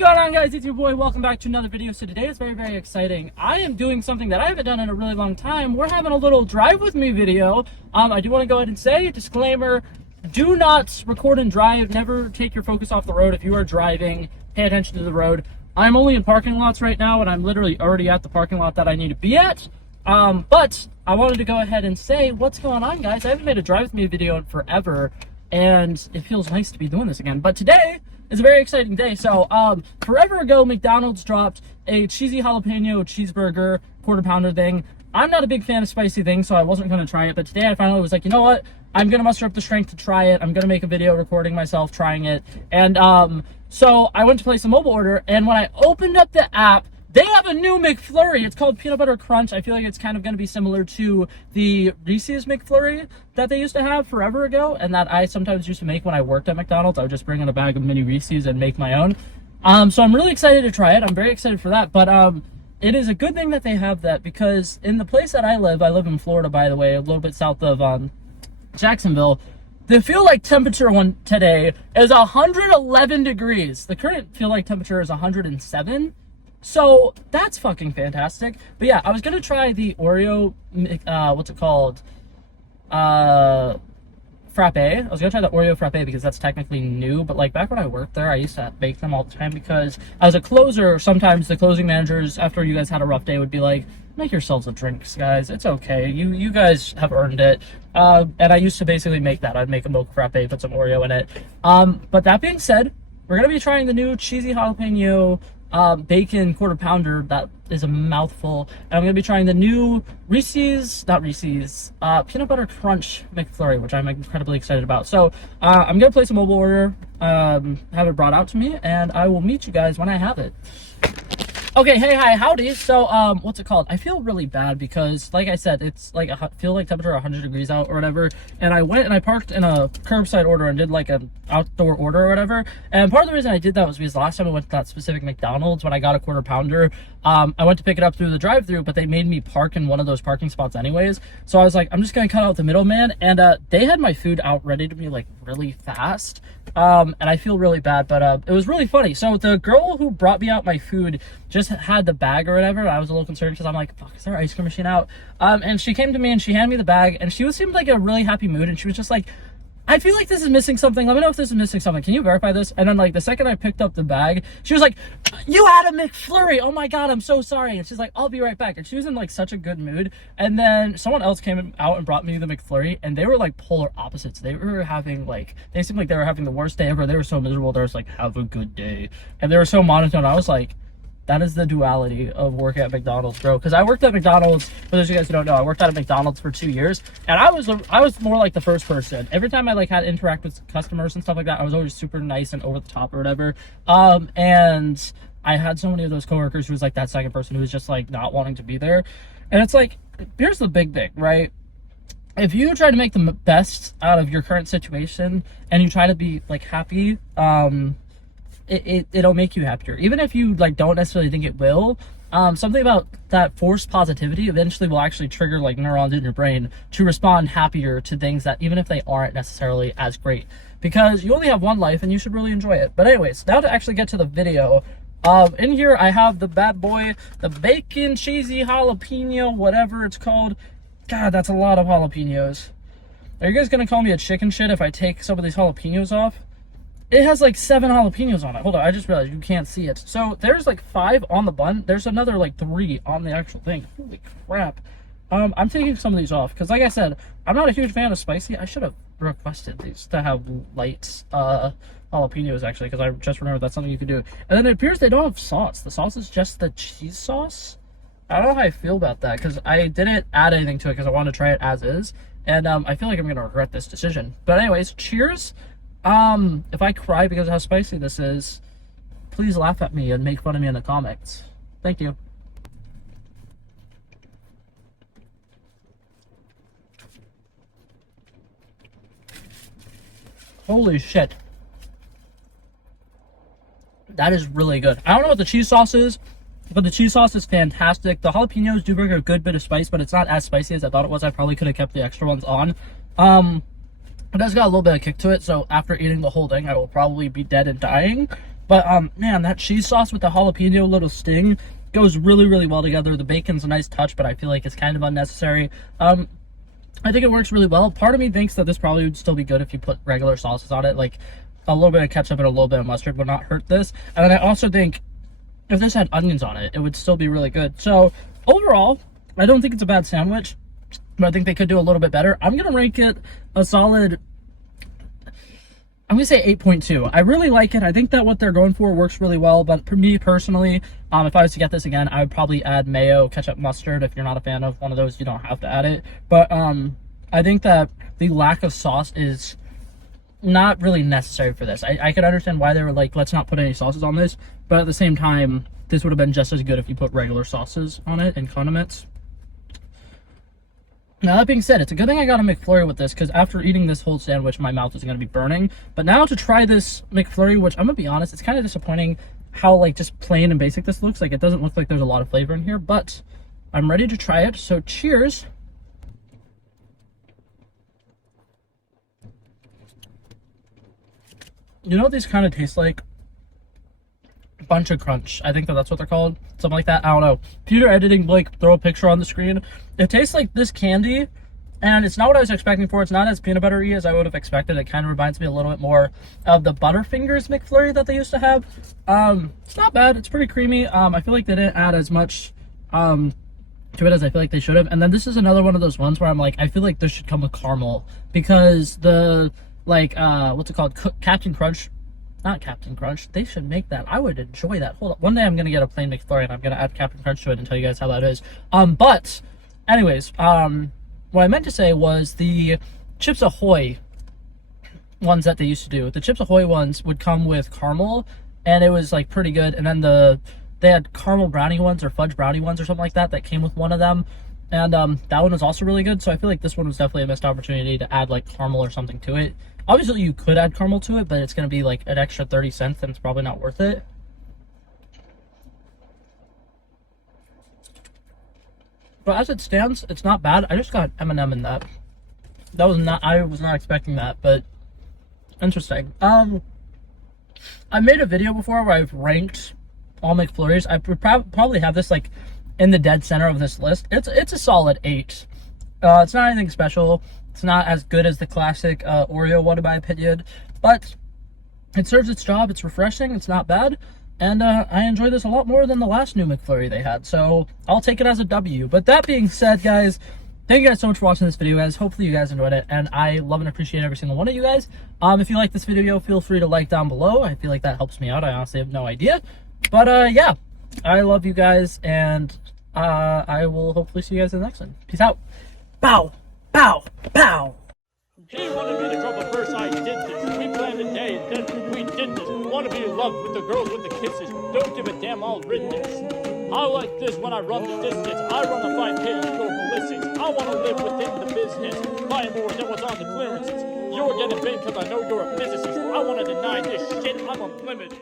going on, guys? It's your boy. Welcome back to another video. So today is very exciting. I am doing something that I haven't done in a really long time. We're having a little drive with me video. I do want to go ahead and say, disclaimer, do not record and drive. Never take your focus off the road. If you are driving, pay attention to the road. I'm only in parking lots right now, and I'm literally already at the parking lot that I need to be at. But I wanted to go ahead and say, what's going on, guys? I haven't made a drive with me video in forever, and it feels nice to be doing this again. But today is a very exciting day. So, forever ago, McDonald's dropped a cheesy jalapeno cheeseburger quarter pounder thing. I'm not a big fan of spicy things, so I wasn't going to try it. But today I finally was like, you know what? I'm going to muster up the strength to try it. I'm going to make a video recording myself trying it. And so I went to place a mobile order, and when I opened up the app, they have a new McFlurry. It's called Peanut Butter Crunch. I feel like it's kind of going to be similar to the Reese's McFlurry that they used to have forever ago, and that I sometimes used to make when I worked at McDonald's. I would just bring in a bag of mini Reese's and make my own. So I'm really excited to try it. I'm very excited for that. But it is a good thing that they have that, because in the place that I live in Florida, by the way, a little bit south of Jacksonville, the feel like temperature today is 111 degrees. The current feel like temperature is 107. So that's fucking fantastic. But yeah, I was gonna try the Oreo, what's it called? Frappe. I was gonna try the Oreo frappe because that's technically new, but like back when I worked there, I used to bake them all the time, because as a closer, sometimes the closing managers, after you guys had a rough day, would be like, make yourselves a drinks, guys. It's okay. You guys have earned it. And I used to basically make that. I'd make a milk frappe, put some Oreo in it. But that being said, we're gonna be trying the new cheesy jalapeno bacon quarter pounder. That is a mouthful. And I'm gonna be trying the new peanut butter crunch McFlurry, which I'm incredibly excited about. So I'm gonna place a mobile order, have it brought out to me, and I will meet you guys when I have it. Okay, hey, hi, howdy. So, what's it called? I feel really bad because, like I said, it's like feel like temperature 100 degrees out or whatever. And I went and I parked in a curbside order and did like an outdoor order or whatever. And part of the reason I did that was because last time I went to that specific McDonald's, when I got a quarter pounder, I went to pick it up through the drive-thru, but they made me park in one of those parking spots anyways. So I was like, I'm just gonna cut out the middleman. And they had my food out ready to me like really fast. And I feel really bad, but it was really funny. So the girl who brought me out my food just had the bag or whatever. I was a little concerned because I'm like, fuck, is there ice cream machine out? And she came to me and she handed me the bag, and she seemed like in a really happy mood, and she was just like, I feel like this is missing something. Let me know if this is missing something. Can you verify this? And then like the second I picked up the bag, she was like, you had a McFlurry. Oh my God, I'm so sorry. And she's like, I'll be right back. And she was in like such a good mood. And then someone else came out and brought me the McFlurry, and they were like polar opposites. They were having like, they seemed like they were having the worst day ever. They were so miserable. They were like, have a good day. And they were so monotone. I was like, that is the duality of working at McDonald's, bro. Because I worked at McDonald's, for those of you guys who don't know, I worked at McDonald's for 2 years, and I was more like the first person. Every time I like had to interact with customers and stuff like that, I was always super nice and over the top or whatever. And I had so many of those coworkers who was like that second person who was just like not wanting to be there. And it's like, here's the big thing, right? If you try to make the best out of your current situation and you try to be like happy, it'll make you happier, even if you like don't necessarily think it will. Something about that forced positivity eventually will actually trigger like neurons in your brain to respond happier to things that even if they aren't necessarily as great, because you only have one life and you should really enjoy it. But anyways, now to actually get to the video. In here I have the bad boy, the bacon cheesy jalapeno, whatever it's called. God, that's a lot of jalapenos. Are you guys gonna call me a chicken shit if I take some of these jalapenos off? It has like 7 jalapenos on it. Hold on, I just realized you can't see it. So there's like 5 on the bun. There's another like 3 on the actual thing. Holy crap. I'm taking some of these off because, like I said, I'm not a huge fan of spicy. I should have requested these to have light jalapenos actually, because I just remembered that's something you could do. And then it appears they don't have sauce. The sauce is just the cheese sauce. I don't know how I feel about that, because I didn't add anything to it because I wanted to try it as is. And I feel like I'm gonna regret this decision. But anyways, cheers. If I cry because of how spicy this is, please laugh at me and make fun of me in the comments. Thank you. Holy shit. That is really good. I don't know what the cheese sauce is, but the cheese sauce is fantastic. The jalapenos do bring a good bit of spice, but it's not as spicy as I thought it was. I probably could have kept the extra ones on. It has got a little bit of kick to it, so after eating the whole thing, I will probably be dead and dying. But man, that cheese sauce with the jalapeno little sting goes really, really well together. The bacon's a nice touch, but I feel like it's kind of unnecessary. I think it works really well. Part of me thinks that this probably would still be good if you put regular sauces on it, like a little bit of ketchup and a little bit of mustard would not hurt this. And then I also think if this had onions on it, it would still be really good. So overall, I don't think it's a bad sandwich, but I think they could do a little bit better. I'm gonna rank it a solid, I'm gonna say 8.2. I really like it. I think that what they're going for works really well, but for me personally, if I was to get this again, I would probably add mayo, ketchup, mustard. If you're not a fan of one of those, you don't have to add it. But I think that the lack of sauce is not really necessary for this. I could understand why they were like, let's not put any sauces on this, but at the same time, this would have been just as good if you put regular sauces on it and condiments. Now, that being said, it's a good thing I got a McFlurry with this, because after eating this whole sandwich, my mouth is going to be burning. But now to try this McFlurry, which I'm going to be honest, it's kind of disappointing how, like, just plain and basic this looks. Like, it doesn't look like there's a lot of flavor in here, but I'm ready to try it. So, cheers. You know what these kind of taste like? Bunch of Crunch. I think that's what they're called. Something like that. I don't know. Computer editing, Blake, throw a picture on the screen. It tastes like this candy, and it's not what I was expecting for. It's not as peanut buttery as I would have expected. It kind of reminds me a little bit more of the Butterfingers McFlurry that they used to have. It's not bad. It's pretty creamy. I feel like they didn't add as much to it as I feel like they should have. And then this is another one of those ones where I'm like, I feel like this should come with caramel, because the, like, what's it called? Captain Crunch. Not Captain Crunch. They should make that. I would enjoy that. Hold up. One day I'm going to get a plain McFlurry and I'm going to add Captain Crunch to it and tell you guys how that is. But anyways, what I meant to say was the Chips Ahoy ones that they used to do. The Chips Ahoy ones would come with caramel, and it was like pretty good. And then they had caramel brownie ones or fudge brownie ones or something like that came with one of them. And that one was also really good. So I feel like this one was definitely a missed opportunity to add like caramel or something to it. Obviously, you could add caramel to it, but it's going to be like an extra 30 cents, and it's probably not worth it. But as it stands, it's not bad. I just got M&M in that. That was not, I was not expecting that, but interesting. I made a video before where I've ranked all McFlurries. I would probably have this like in the dead center of this list. It's a solid 8. It's not anything special. It's not as good as the classic Oreo one in my opinion, but it serves its job. It's refreshing. It's not bad. And I enjoy this a lot more than the last new McFlurry they had. So I'll take it as a W. But that being said, guys, thank you guys so much for watching this video, guys. Hopefully you guys enjoyed it. And I love and appreciate every single one of you guys. If you like this video, feel free to like down below. I feel like that helps me out. I honestly have no idea. But yeah, I love you guys. And I will hopefully see you guys in the next one. Peace out. Bow. Bow. Bow. He wanted me to drop a verse, I did this. We planned a day, and then we did this. Wanna be in love with the girls with the kisses. Don't give a damn, I'll rid this. I like this when I run the distance. I run the 5K, you're ballistics. I wanna live within the business. Buy more than what's on the clearances. You're getting big cause I know you're a physicist. I wanna deny this shit, I'm unlimited.